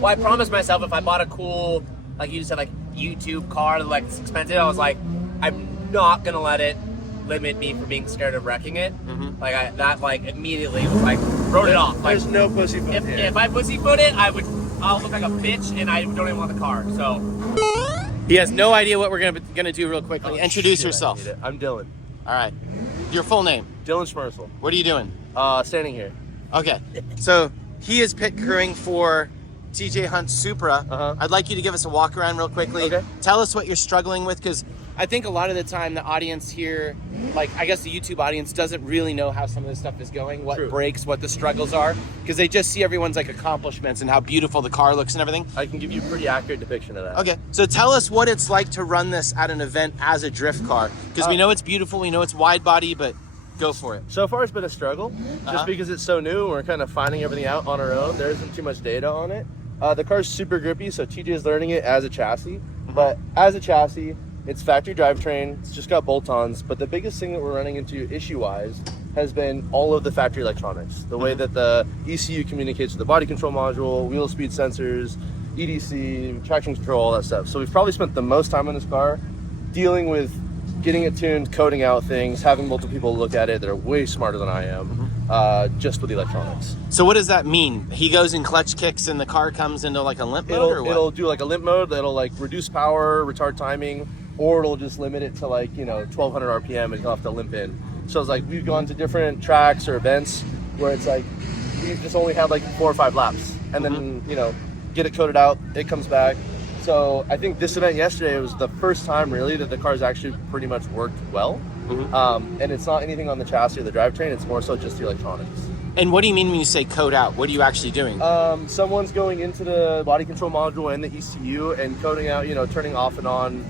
Well, I promised myself if I bought a cool, like you said, like YouTube car, like it's expensive, I was like, I'm not gonna let it limit me from being scared of wrecking it. Like that, like immediately, like wrote it off. Like, There's no pussyfoot here. If I pussyfoot it, I'll look like a bitch, and I don't even want the car. So He has no idea what we're gonna do real quickly. Introduce Shit, I yourself. need it. I'm Dylan. All right. Your full name. Dylan Schmersel. What are you doing? Standing here. Okay. So he is pit crewing for TJ Hunt's Supra. I'd like you to give us a walk around real quickly. Okay. Tell us what you're struggling with, because I think a lot of the time the audience here, like I guess the YouTube audience, doesn't really know how some of this stuff is going, what breaks, what the struggles are, because they just see everyone's like accomplishments and how beautiful the car looks and everything. I can give you a pretty accurate depiction of that. Okay, so tell us what it's like to run this at an event as a drift car, because we know it's beautiful, we know it's wide body, but go for it. So far it's been a struggle, just because it's so new and we're kind of finding everything out on our own. There isn't too much data on it. The car's super grippy, so TJ is learning it as a chassis, but as a chassis, it's factory drivetrain, it's just got bolt-ons, but the biggest thing that we're running into issue-wise has been all of the factory electronics. The way that the ECU communicates with the body control module, wheel speed sensors, EDC, traction control, all that stuff. So we've probably spent the most time on this car dealing with getting it tuned, coding out things, having multiple people look at it that are way smarter than I am, just with the electronics. So what does that mean? He goes in clutch kicks and the car comes into like a limp mode, or what? It'll do like a limp mode that'll like reduce power, retard timing, or it'll just limit it to like, 1200 RPM and you'll have to limp in. So it's like we've gone to different tracks or events where it's like we've just only had like 4 or 5 laps and then, get it coded out, it comes back. So I think this event yesterday was the first time really that the car's actually pretty much worked well. And it's not anything on the chassis or the drivetrain, it's more so just the electronics. And what do you mean when you say code out? What are you actually doing? Someone's going into the body control module and the ECU and coding out, turning off and on,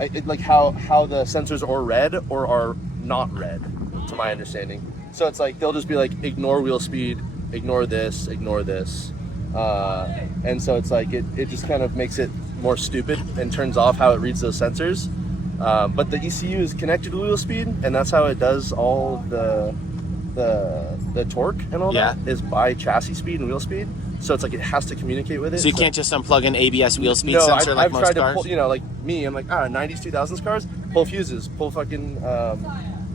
like how the sensors are red or are not red, to my understanding. So it's like they'll just be like, ignore wheel speed, ignore this, and so it's like it just kind of makes it more stupid and turns off how it reads those sensors. But the ECU is connected to wheel speed, and that's how it does all the torque and all that is by chassis speed and wheel speed. So it's like it has to communicate with it. So you can't just unplug an ABS wheel speed sensor like I've most tried cars? to pull, like me, I'm like, 90s, 2000s cars, pull fuses, pull fucking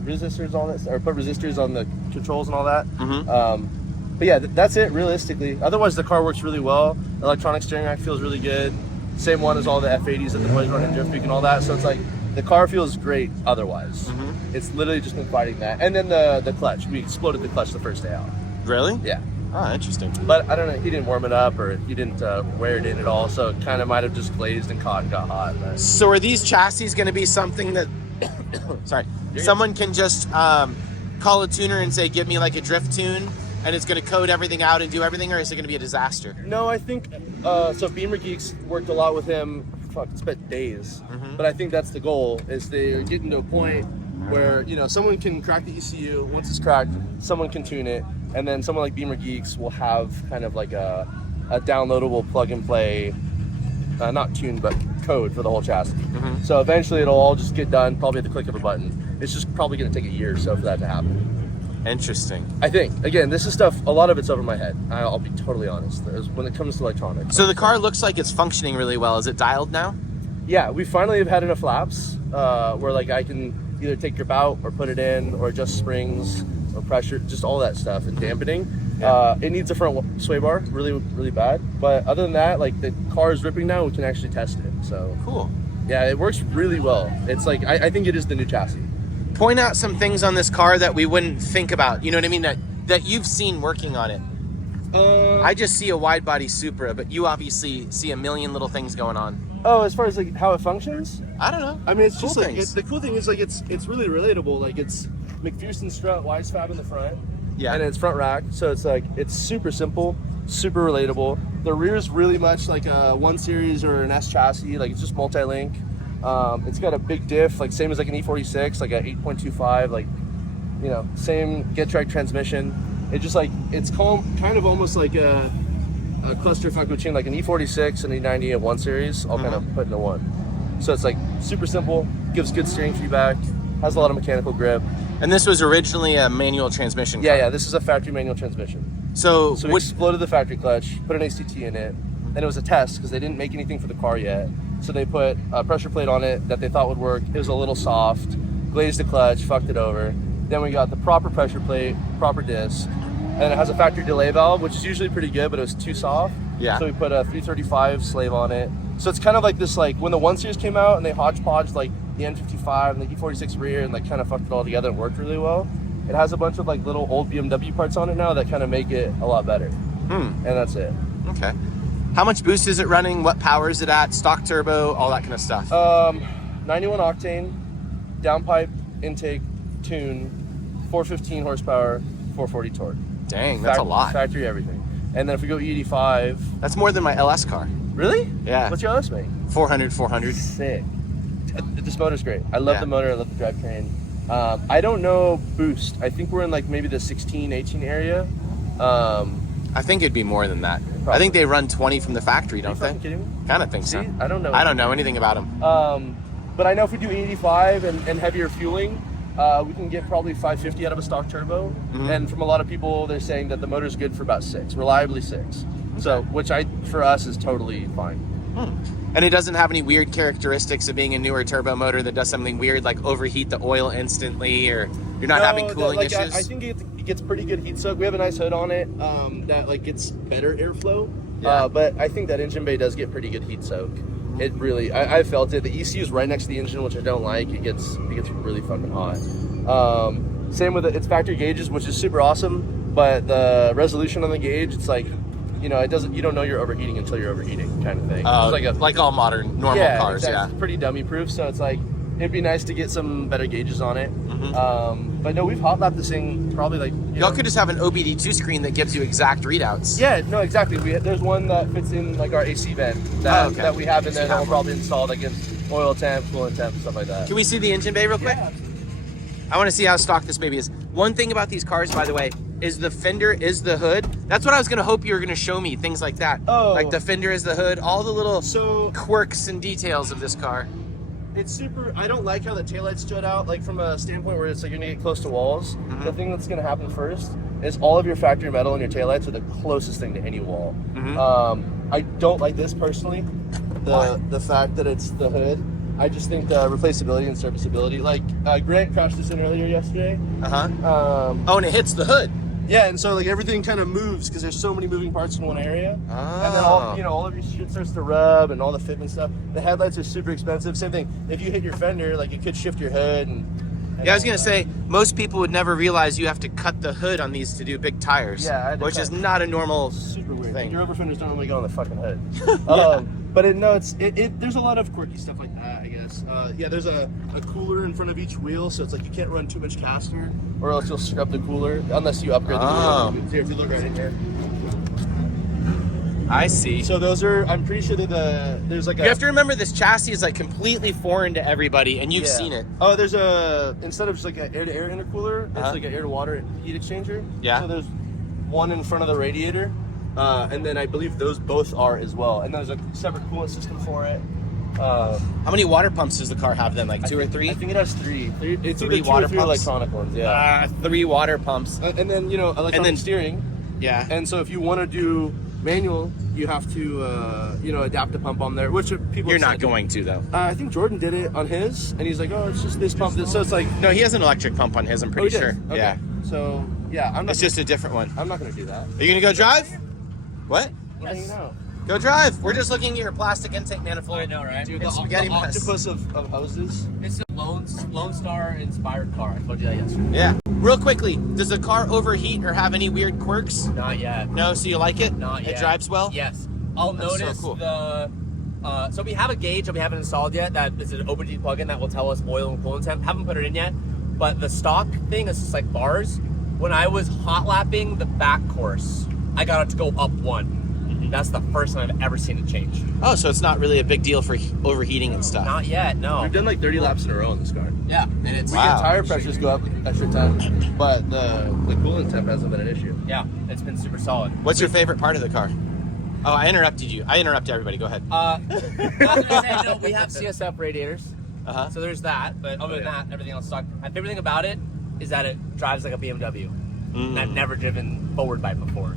resistors, all that, or put resistors on the controls and all that. But yeah, that's it realistically. Otherwise, the car works really well. Electronic steering rack feels really good. Same one as all the F80s that the boys run in Drift Week and all that. So it's like the car feels great otherwise. It's literally just been fighting that. And then the clutch, we exploded the clutch the first day out. Really? Yeah. Oh, interesting. But I don't know, he didn't warm it up or he didn't wear it in at all, so it kind of might have just glazed and caught and got hot. But... So are these chassis going to be something that, sorry, someone can just call a tuner and say, give me like a drift tune, and it's going to code everything out and do everything, or is it going to be a disaster? No, I think, so Beamer Geeks worked a lot with him, spent days, but I think that's the goal, is they're getting to a point where, someone can crack the ECU, once it's cracked, someone can tune it, and then someone like Beamer Geeks will have kind of like a downloadable plug and play, not tune, but code for the whole chassis. So eventually it'll all just get done, probably at the click of a button. It's just probably going to take a year or so for that to happen. Interesting. I think, again, this is stuff, a lot of it's over my head. I'll be totally honest. When it comes to electronics. So the car looks like it's functioning really well. Is it dialed now? Yeah, we finally have had enough laps where like I can either take grip out or put it in or adjust springs or pressure, just all that stuff, and dampening. It needs a front sway bar really, really bad. But other than that, like the car is ripping now, we can actually test it. So cool. Yeah, it works really well. It's like, I think it is the new chassis. Point out some things on this car that we wouldn't think about. You know what I mean? That you've seen working on it. I just see a wide body Supra, but you obviously see a million little things going on. Oh, as far as like how it functions? I don't know. I mean, it's Cool just like, things. the cool thing is like, it's really relatable. Like it's McPherson strut, wise fab in the front. Yeah. And it's front rack. So it's like, it's super simple, super relatable. The rear is really much like a 1 Series or an S chassis. Like it's just multi-link. It's got a big diff, like same as like an E46, like a 8.25, like, same Getrag transmission. It just like, it's kind of almost like a clusterfuck between like an E46 and A90 and 1 Series, all kind of put into one. So it's like super simple, gives good steering feedback, has a lot of mechanical grip. And this was originally a manual transmission car. Yeah, this is a factory manual transmission. So we exploded the factory clutch, put an ACT in it, and it was a test because they didn't make anything for the car yet. So they put a pressure plate on it that they thought would work. It was a little soft, glazed the clutch, fucked it over. Then we got the proper pressure plate, proper disc, and it has a factory delay valve, which is usually pretty good, but it was too soft. Yeah. So we put a 335 slave on it. So it's kind of like this, like when the 1 Series came out and they hodgepodged like the N55 and the E46 rear and like kind of fucked it all together and worked really well. It has a bunch of like little old BMW parts on it now that kind of make it a lot better. And that's it. Okay. How much boost is it running? What power is it at? Stock turbo, all that kind of stuff. 91 octane, downpipe, intake, tune, 415 horsepower, 440 torque. Dang, that's a lot. Factory everything. And then if we go E85. That's more than my LS car. Really? Yeah. What's your LS make? 400. Sick. This motor's great. I love Yeah. the motor. I love the drivetrain. I don't know boost. I think we're in like maybe the 16, 18 area. I think it'd be more than that. Probably. I think they run 20 from the factory, Are don't you they? fucking kidding me? Kind of think See? so. I don't know. I don't know anything about them. But I know if we do 85 and heavier fueling, we can get probably 550 out of a stock turbo. And from a lot of people, they're saying that the motor's good for about 6, reliably 6. So, which for us is totally fine. And it doesn't have any weird characteristics of being a newer turbo motor that does something weird like overheat the oil instantly, or you're not having cooling issues? I think it gets pretty good heat soak. We have a nice hood on it that like gets better airflow. Yeah. But I think that engine bay does get pretty good heat soak. It really, I felt it. The ECU is right next to the engine, which I don't like. It gets really fucking hot. Same with its factory gauges, which is super awesome. But the resolution on the gauge, it's like, you know, you don't know you're overheating until you're overheating, kind of thing. It's like all modern normal cars, exactly. yeah. It's pretty dummy proof, so it's like it'd be nice to get some better gauges on it. But no, we've hot lapped this thing probably like. Y'all could just have an OBD2 screen that gives you exact readouts. Yeah, no, exactly. There's one that fits in like our AC vent that we have in there that will probably install against oil temp, coolant temp, stuff like that. Can we see the engine bay real quick? Yeah. I want to see how stock this baby is. One thing about these cars, by the way, is the fender is the hood. That's what I was going to hope you were going to show me, things like that. Oh. Like the fender is the hood, all the little So quirks and details of this car. it's super. I don't like how the taillights stood out, like from a standpoint where it's like you're gonna get close to walls. The thing that's gonna happen first is all of your factory metal and your taillights are the closest thing to any wall. I don't like this personally. The fact that it's the hood. I just think the replaceability and serviceability. Like Grant crashed this in earlier yesterday. Oh, and it hits the hood. Yeah, and so like everything kind of moves because there's so many moving parts in one area. And then all of your shit starts to rub and all the fitment stuff. The headlights are super expensive. Same thing. If you hit your fender, like you could shift your hood. And Yeah, I was gonna say most people would never realize you have to cut the hood on these to do big tires. Yeah, I had to which cut- is not a normal super weird. thing. Your over fenders don't really go on the fucking hood. But there's a lot of quirky stuff like that, I guess. There's a cooler in front of each wheel, so it's like you can't run too much caster, or else you'll scrub the cooler unless you upgrade the cooler. Here, if you look right in here. I see. So those are, I'm pretty sure that there's like You have to remember this chassis is like completely foreign to everybody, and you've seen it. Oh, there's instead of just like an air-to-air intercooler, it's like an air-to-water heat exchanger. Yeah. So there's one in front of the radiator, and then I believe those both are as well. And there's a separate coolant system for it. How many water pumps does the car have then? Like two or three? I think it has three. It's Three either two water or three pumps? electronic ones. Yeah. 3 water pumps. And then electronic steering. Yeah. And so if you want to do manual, you have to adapt a pump on there, which people. You're not going to though. I think Jordan did it on his, and he's like, oh, it's just this pump. So it's like, No, he has an electric pump on his. I'm pretty he does? sure. Okay. Yeah. So yeah, I'm not. It's just a different one. I'm not gonna do that. Are you gonna go drive? What? What do you know? Go drive. We're just looking at your plastic intake manifold. I know, right? Dude, The the spaghetti mess. octopus of hoses. It's a Lone Star inspired car. I told you that yesterday. Yeah. Real quickly, does the car overheat or have any weird quirks? Not yet. No, so you like it? Not yet. It drives well? Yes. I'll That's so notice cool. so we have a gauge that we haven't installed yet. That is an OBD plugin that will tell us oil and coolant temp. Haven't put it in yet, but the stock thing is just like bars. When I was hot lapping the back course, I got it to go up 1. That's the first time I've ever seen it change. Oh, so it's not really a big deal for overheating and stuff. Not yet, no. We've done like 30 laps in a row on this car. Yeah, and it's Wow. Tire pressures go up extra time, but the coolant temp hasn't been an issue. Yeah, it's been super solid. What's your favorite part of the car? Oh, I interrupted you. I interrupted everybody. Go ahead. I was gonna say, no, we have CSF radiators, Uh-huh. so there's that. But other than that, everything else stock. My favorite thing about it is that it drives like a BMW. And I've never driven forward by before.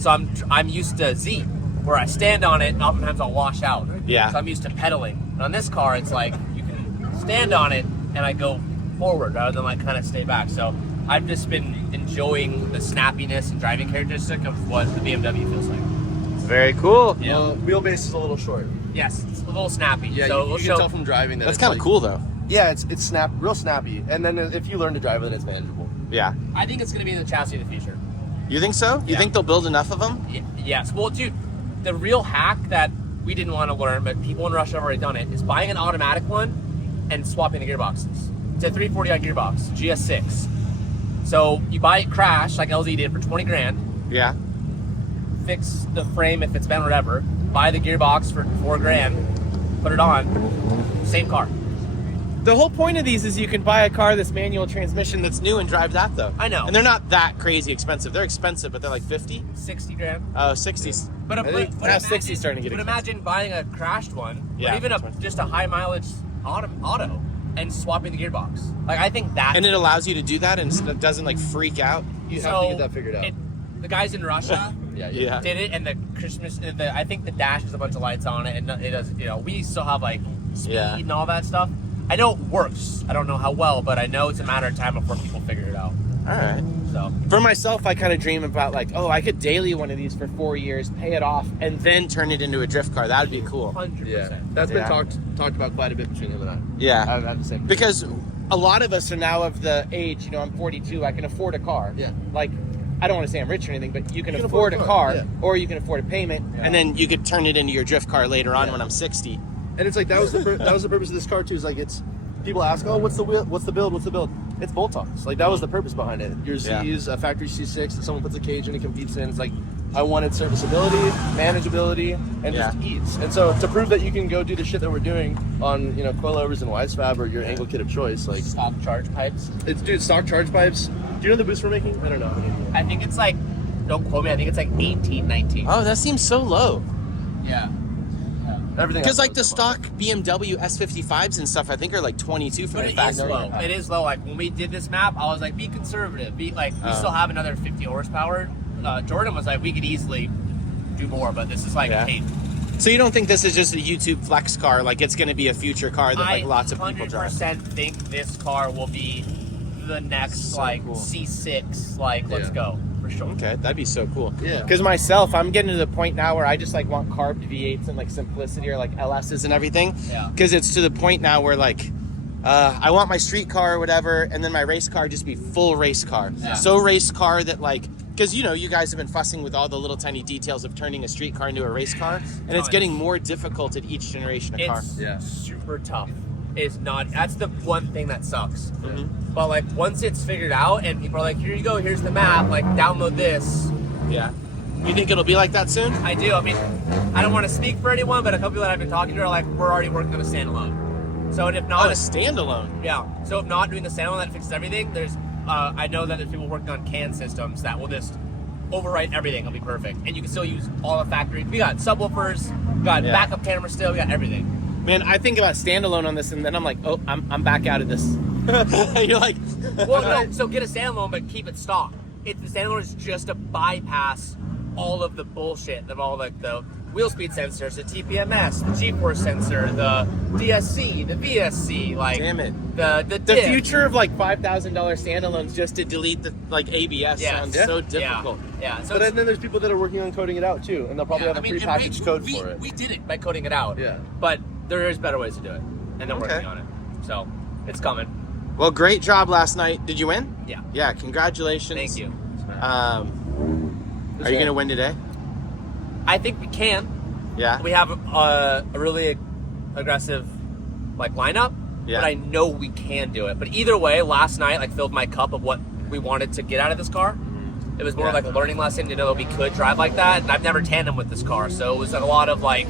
So I'm used to Z, where I stand on it and oftentimes I'll wash out. Yeah. So I'm used to pedaling. And on this car, it's like you can stand on it and I go forward rather than like kind of stay back. So I've just been enjoying the snappiness and driving characteristic of what the BMW feels like. Very cool. Yeah. Wheelbase is a little short. Yes, it's a little snappy. Yeah, so you we'll can show. tell from driving that That's it's kind of like- cool though. Yeah, it's real snappy. And then if you learn to drive it, then it's manageable. Yeah. I think it's going to be the chassis of the future. You think so? You Yeah. think they'll build enough of them? Yes. Well, dude, the real hack that we didn't want to learn, but people in Russia have already done it, is buying an automatic one and swapping the gearboxes. It's a 340i gearbox, GS6. So you buy it crash, like LZ did, for 20 grand. Yeah. Fix the frame if it's been whatever. Buy the gearbox for 4 grand. Put it on. Same car. The whole point of these is you can buy a car that's manual transmission that's new and drive that though. I know. And they're not that crazy expensive. They're expensive, but they're like 50? 60 grand. Oh, 60s. But I think now 60's starting to get But expensive. imagine buying a crashed one, Yeah, or even that's right. just a high mileage auto, and swapping the gearbox. Like I think that. And it allows you to do that and it doesn't like freak out. You have to get that figured out. The guys in Russia Yeah. did it, and the Christmas. I think the dash has a bunch of lights on it, and it does. You know, we still have like speed Yeah. and all that stuff. I know it works. I don't know how well, but I know it's a matter of time before people figure it out. All right. So For myself, I kind of dream about like, oh, I could daily one of these for 4 years, pay it off, and then turn it into a drift car. That would be cool. 100%. Yeah, that's Yeah. been talked about quite a bit between him and I. Yeah. I have the same. Because a lot of us are now of the age, you know, I'm 42, I can afford a car. Yeah. Like, I don't want to say I'm rich or anything, but you can afford a car, yeah. or you can afford a payment, and then you could turn it into your drift car later on Yeah. when I'm 60. And it's like that was the purpose of this car too. Is like it's people ask, oh, what's the build? It's bolt-ons. Like that was the purpose behind it. Your Z Yeah. is a factory C6 that someone puts a cage in and competes in. It's like I wanted serviceability, manageability, and just ease. And so to prove that you can go do the shit that we're doing on coilovers and Wisefab or your angle kit of choice, like stock charge pipes. it's stock charge pipes. Do you know the boost we're making? I don't know. I think it's like, don't quote me. I think it's like 18, 19. Oh, that seems so low. Yeah. Everything. Because else like the is stock BMW S55s and stuff, I think are like 22 for But the it is factory. low. It is low. Like when we did this map, I was like, be conservative. We still have another 50 horsepower. Jordan was like, we could easily do more, but this is like, Yeah. hey, So you don't think this is just a YouTube flex car? Like it's going to be a future car that like lots of people drive? 100% think this car will be the next cool. C6. Like, let's Yeah. go for sure. Okay, that'd be so cool. Yeah. Because myself, I'm getting to the point now where I just like want carved V8s and like simplicity or like LSs and everything. Yeah. Because it's to the point now where like I want my street car or whatever, and then my race car just be full race car. Yeah. So race car that like, because you guys have been fussing with all the little tiny details of turning a street car into a race car, and it's getting more difficult at each generation of car. It's Yeah. super tough. It's not. That's the one thing that sucks. Mhm. But like once it's figured out and people are like, here you go, here's the map. Like download this. Yeah. You think it'll be like that soon? I do. I mean, I don't want to speak for anyone, but a couple that I've been talking to are like, we're already working on a standalone. So and if not, Oh, a standalone. yeah. So if not doing the standalone that fixes everything, there's I know that there's people working on CAN systems that will just overwrite everything. It'll be perfect, and you can still use all the factory. We got subwoofers, we got Yeah. backup camera still, we got everything. Man, I think about standalone on this, and then I'm like, oh, I'm back out of this. You're like, Well, no, so get a standalone, but keep it stock. The standalone is just to bypass all of the bullshit of all like the wheel speed sensors, the TPMS, the G-force sensor, the DSC, the VSC, like damn it. the The diff. future of like $5,000 standalones just to delete the like ABS Yeah. sounds Yeah. so difficult. Yeah. So But it's- then there's people that are working on coding it out too, and they'll probably have a I mean, and prepackaged code we, for it. We did it by coding it out. Yeah. But there is better ways to do it, and they're Okay. working on it. So it's coming. Well, great job last night. Did you win? Yeah. Yeah, congratulations. Thank you. Are you going to win today? I think we can. Yeah. We have a really aggressive like lineup, Yeah. but I know we can do it. But either way, last night like filled my cup of what we wanted to get out of this car. It was more Yeah. like a learning lesson to know that we could drive like that, and I've never tandem with this car, so it was a lot of like,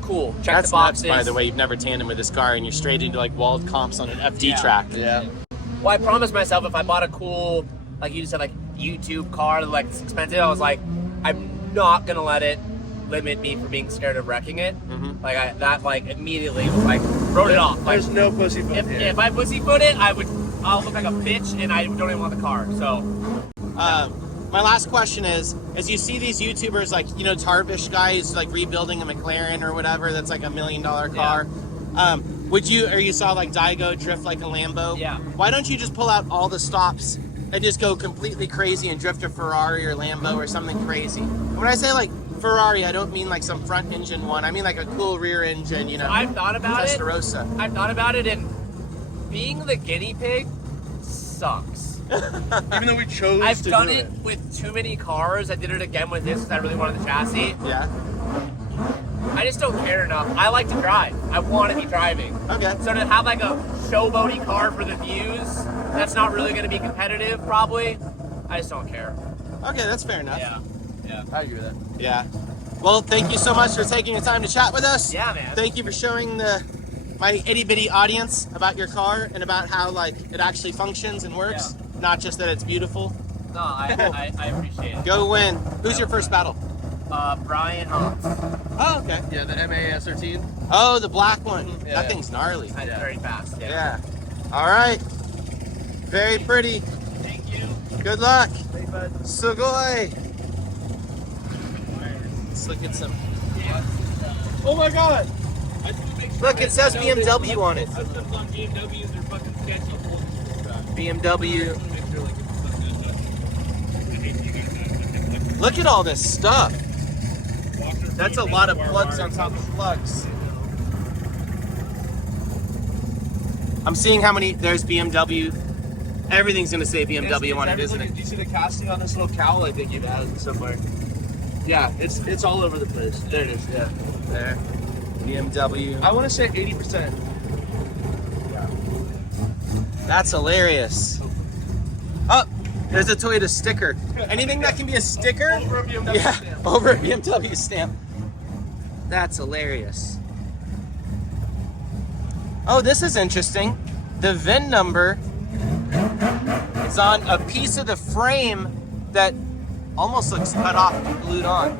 cool, check That's the boxes. nuts, by the way. You've never tandem with this car, and you're straight into like walled comps on an FD Yeah. track. Yeah. Well, I promised myself if I bought a cool, like you just said, like YouTube car that like it's expensive, I was like, I'm not gonna let it limit me from being scared of wrecking it. Mhm. Like that like immediately like wrote it off. Like There's no pussyfoot if, here. if I pussyfoot it, I'll look like a bitch and I don't even want the car. So My last question is, as you see these YouTubers like, you know, Tarvish guy who's like rebuilding a McLaren or whatever, that's like $1 million car. Or you saw like Daigo drift like a Lambo. Yeah. Why don't you just pull out all the stops and just go completely crazy and drift a Ferrari or Lambo or something crazy? When I say like Ferrari, I don't mean like some front engine one. I mean like a cool rear engine, you know. So I've thought about Testarossa. I've thought about it, and being the guinea pig sucks. Even though we chose I've to done do it with too many cars. I did it again with this because I really wanted the chassis. Yeah. I just don't care enough. I like to drive. I want to be driving. Okay. So to have like a showboaty car for the views, that's not really going to be competitive, probably. I just don't care. Okay, that's fair enough. Yeah. I agree with that. Yeah. Well, thank you so much for taking the time to chat with us. Yeah, man. Thank you for showing my itty bitty audience about your car and about how like it actually functions and works, not just that it's beautiful. No, I appreciate it. Go win. Who's your first battle? Brian Hans. Oh, okay. Yeah, the MA S13. Oh, the black one. Yeah. That thing's gnarly. That's very fast. Yeah. All right. Very pretty. Thank you. Good luck. Thanks, bud. Sugoi. Let's look at some. Oh my god! Look, it says BMW on it. BMWs are fucking sketchy. BMW. Look at all this stuff. That's a lot of plugs on top of plugs. I'm seeing how many. There's BMW. Everything's gonna say BMW on it, isn't it? Do you see the casting on this little cowl? I think you've added somewhere. Yeah, it's all over the place. There it is. Yeah. There. BMW. I want to say 80%. That's hilarious. Oh, there's a Toyota sticker. Anything that can be a sticker? Over a BMW stamp. Over a BMW stamp. That's hilarious. Oh, this is interesting. The VIN number is on a piece of the frame that almost looks cut off and glued on.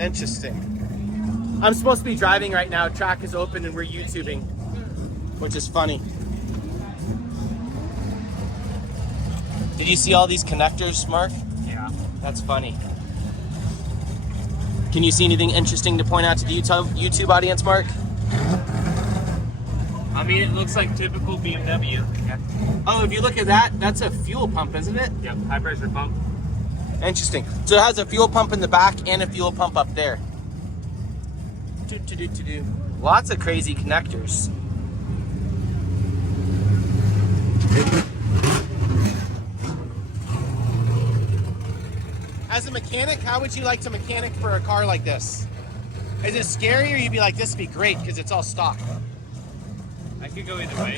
Interesting. I'm supposed to be driving right now. Track is open and we're YouTubing, which is funny. Did you see all these connectors, Mark? Yeah. That's funny. Can you see anything interesting to point out to the YouTube audience, Mark? I mean, it looks like typical BMW. Yeah. Oh, if you look at that, that's a fuel pump, isn't it? Yep. High pressure pump. Interesting. So it has a fuel pump in the back and a fuel pump up there. Lots of crazy connectors. As a mechanic, how would you like to mechanic for a car like this? Is it scary, or you'd be like, this would be great because it's all stock? I could go either way.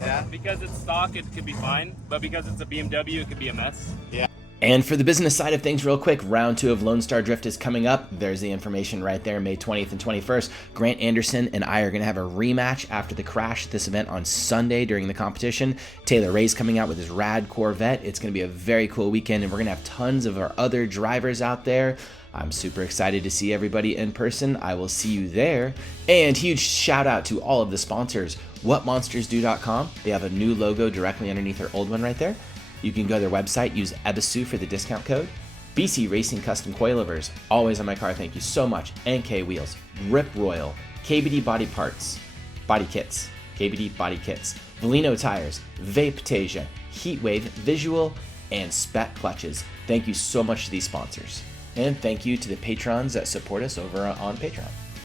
Yeah. Because it's stock, it could be fine. But because it's a BMW, it could be a mess. Yeah. And for the business side of things, real quick, round 2 of Lone Star Drift is coming up. There's the information right there, May 20th and 21st. Grant Anderson and I are going to have a rematch after the crash at this event on Sunday during the competition. Taylor Ray's coming out with his rad Corvette. It's going to be a very cool weekend, and we're going to have tons of our other drivers out there. I'm super excited to see everybody in person. I will see you there. And huge shout out to all of the sponsors. WhatMonstersDo.com. They have a new logo directly underneath their old one right there. You can go to their website, use EBISU for the discount code. BC Racing Custom Coilovers, always on my car, thank you so much. NK Wheels, Rip Royal, KBD Body Parts, Body Kits, KBD Body Kits, Velino Tires, Vapetasia, Heatwave, Visual, and Spec Clutches. Thank you so much to these sponsors. And thank you to the patrons that support us over on Patreon.